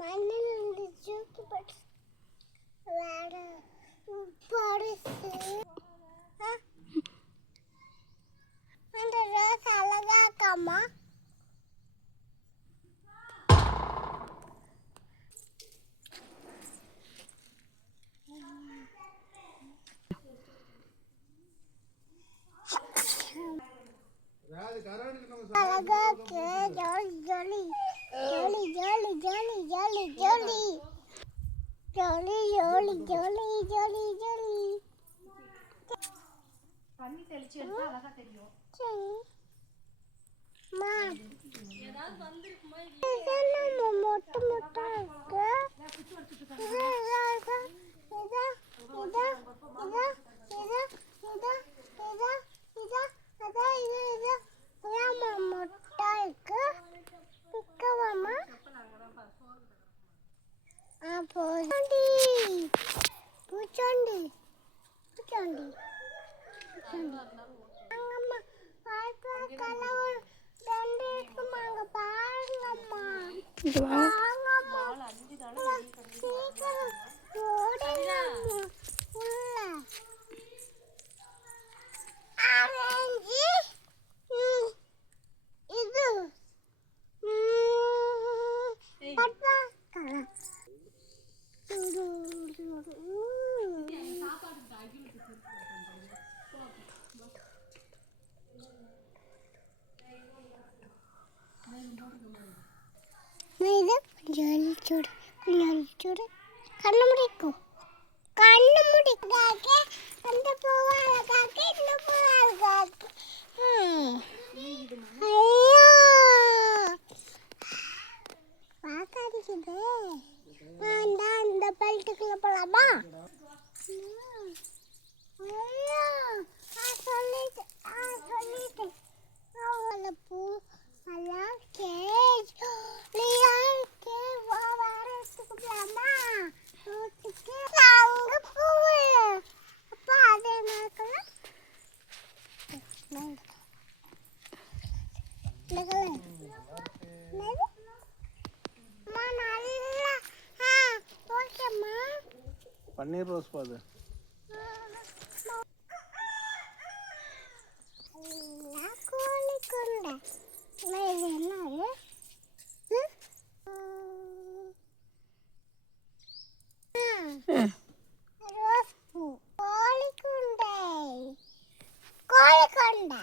மண்ணில் இருந்து தூக்கி போட்டு வேற பரிசு அந்த ரோஸ் அழகா இருக்காமா. அழகா இருக்கு. ஜோலி ஜோலி ஜோலி ஜோலி ஜோலி ஜோலி ஜோலி ஜோலி ஜோலி ஜோலி ஜோலி ஜோலி. தண்ணி தெளிச்சு எடுத்தா அழகா தெரியும். மா ஏதாவது வந்திருக்குமா? இது மொட்டை மொட்டை இருக்கு. பூச்சாண்டி பூச்சாண்டி அங்கம்மா பாருங்க கலவர் ரெண்டு இருக்குமாங்க பாருங்கம்மா. வாங்கம்மா சீக்கிரம் ஓடுங்கம்மா உள்ள. ஆரஞ்சு இது பட்டா கலர் கொஞ்சம் அழிச்சோடு கண்ணு முடிக்கும். கண்ணு முடிக்காக்க அந்த பூவா அழகாக்க இந்த பூவா அழகாக்க. ஐயோ பார்க்காதீங்க. அந்த பல்ட்டுக்குள்ள போலாமா? ஐயோ சொல்லிட்டேன் அவளை பூ எல்லாம் கேஜ் வரத்துக்குலாமா ரோட்டுக்கு அங்க பூவு. அப்போ அதே மாதிரி பன்னீர் ரோஸ் பாது கோழி கொண்டை என்ன ரோஸ் பூ கோழி கொண்டை கோழி கொண்டை.